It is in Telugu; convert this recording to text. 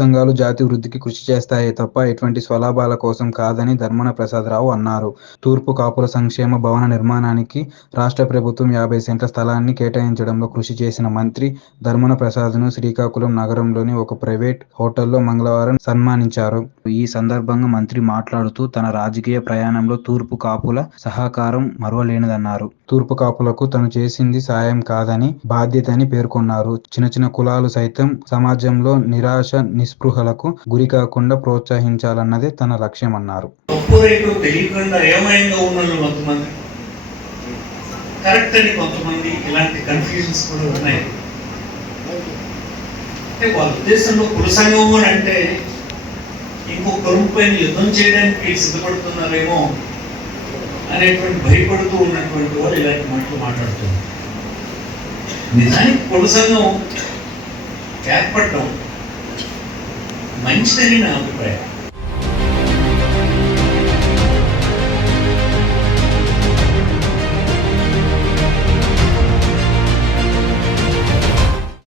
సంఘాలు జాతి వృద్ధికి కృషి చేస్తాయే తప్ప ఎటువంటి స్వలాభాల కోసం కాదని ధర్మాన ప్రసాదరావు అన్నారు. తూర్పు కాపుల సంక్షేమ భవన నిర్మాణానికి రాష్ట్ర ప్రభుత్వం 50 సెంట్ల స్థలాన్ని కేటాయించడంలో కృషి చేసిన మంత్రి ధర్మాన ప్రసాద్ను శ్రీకాకుళం నగరంలోని ఒక ప్రైవేట్ హోటల్లో మంగళవారం సన్మానించారు. ఈ సందర్భంగా మంత్రి మాట్లాడుతూ తన రాజకీయ ప్రయాణంలో తూర్పు కాపుల సహకారం మరువలేనిదన్నారు. తూర్పు కాపులకు తను చేసింది సాయం కాదని బాధ్యతని పేర్కొన్నారు. చిన్న కులాలు సైతం సమాజంలో నిరాశ నిస్పృహలకు గురికాకుండా ప్రోత్సహించాలన్నదే తన లక్ష్యమన్నారు. కొంతమంది ఇలాంటి కన్ఫ్యూజన్స్ కూడా ఉన్నాయి. అంటే వాళ్ళ ఉద్దేశంలో కుల సంఘం అని అంటే ఇంకో కులం పైన యుద్ధం చేయడానికి సిద్ధపడుతున్నారేమో అనేటువంటి భయపడుతూ ఉన్నటువంటి వాళ్ళు ఇలాంటి మాటలు మాట్లాడుతున్నారు. నిజానికి కుల సంఘం ఏర్పడటం మంచిదని నా అభిప్రాయం.